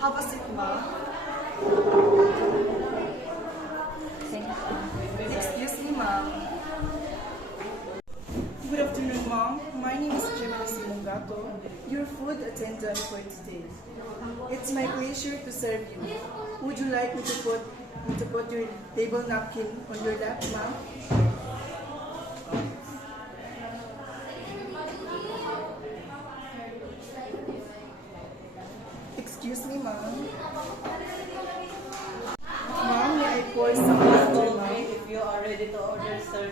Have a seat, ma'am. Excuse me, ma'am. Good afternoon, ma'am. My name is Gemma Simongato, your food attendant for today. It's my pleasure to serve you. Would you like me to put your table napkin on your lap, ma'am? Excuse me, ma'am. Ma'am, may I pour some water, Told ma'am? me if you are ready to order, sir.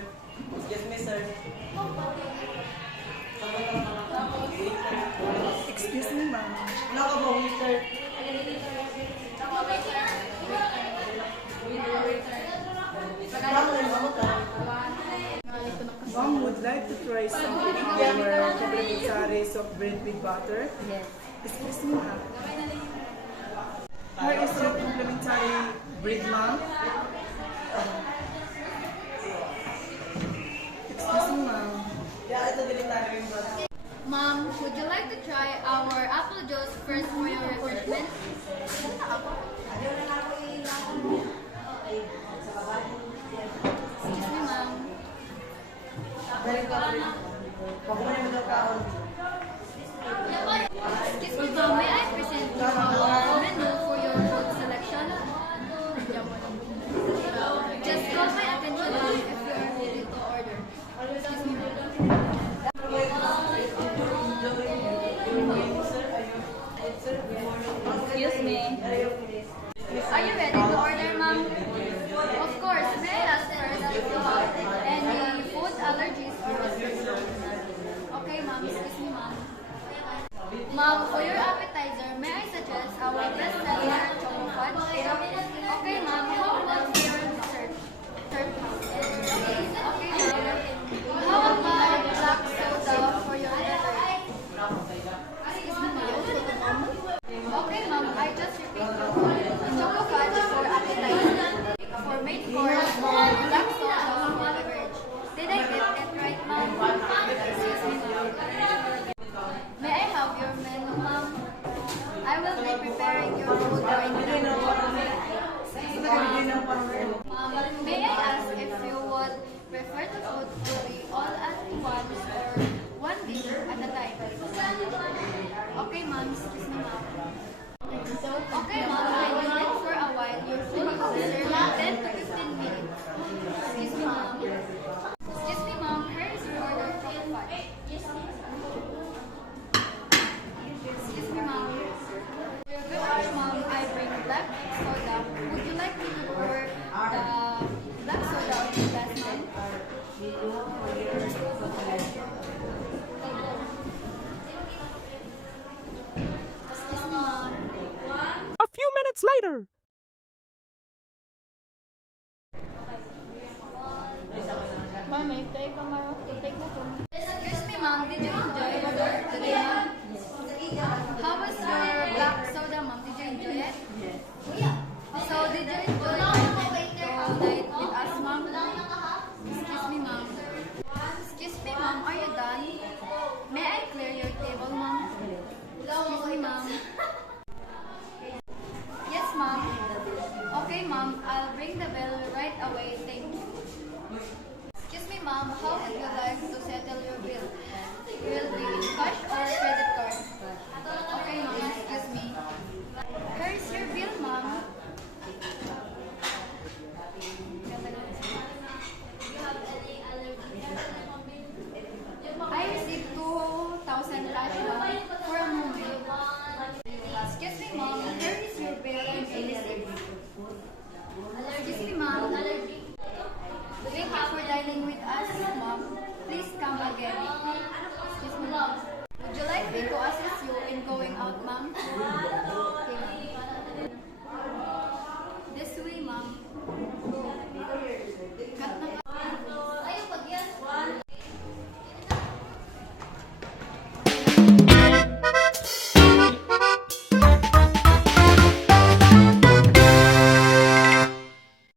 Excuse me, sir. Excuse me, ma'am. Wala ka ba, waiter? Mom would like to try something our complimentary soft bread with butter. Yes. Excuse me, ma'am. Where is your complimentary bread, ma'am? Excuse me, ma'am. Yeah, ito military rin ba? Mom, would you like to try our apple juice first for your refreshment? Excuse me, ma'am. Galing ka rin. Huwag mo naman daw kaon. Excuse me, ma'am. May I present you our menu for your food selection? Just call my attention, ma'am, if you are ready to order. Excuse me, ma'am. Excuse me. Are you ready to order, ma'am? Of course. May I ask first if you have any food allergies or restrictions? Okay, ma'am. Excuse me, ma'am. Ma'am, for your appetizer, may I suggest our best-seller choco fudge? Okay, ma'am. How about your dessert? Okay, ma'am. How about black soda for your dessert? Excuse me, ma'am. Okay, ma'am. I just repeat choco fudge for appetizer. For main course, black soda for beverage. Did I get it right, ma'am? Excuse me, ma'am. May I have your menu, ma'am? I will be preparing your food right now. Ma'am, may I ask if you would prefer the food to be all at once or one dish at a time? Okay, ma'am. Excuse me, ma'am. Okay, ma'am. When you wait for a while, your food will be served in 10 to 15 minutes. Excuse me, ma'am. Excuse me, ma'am. Here is your order for the fudge. Excuse me, ma'am. For your beverage, ma'am, I bring black soda. Would you like me to pour the black soda on your glass, ma'am?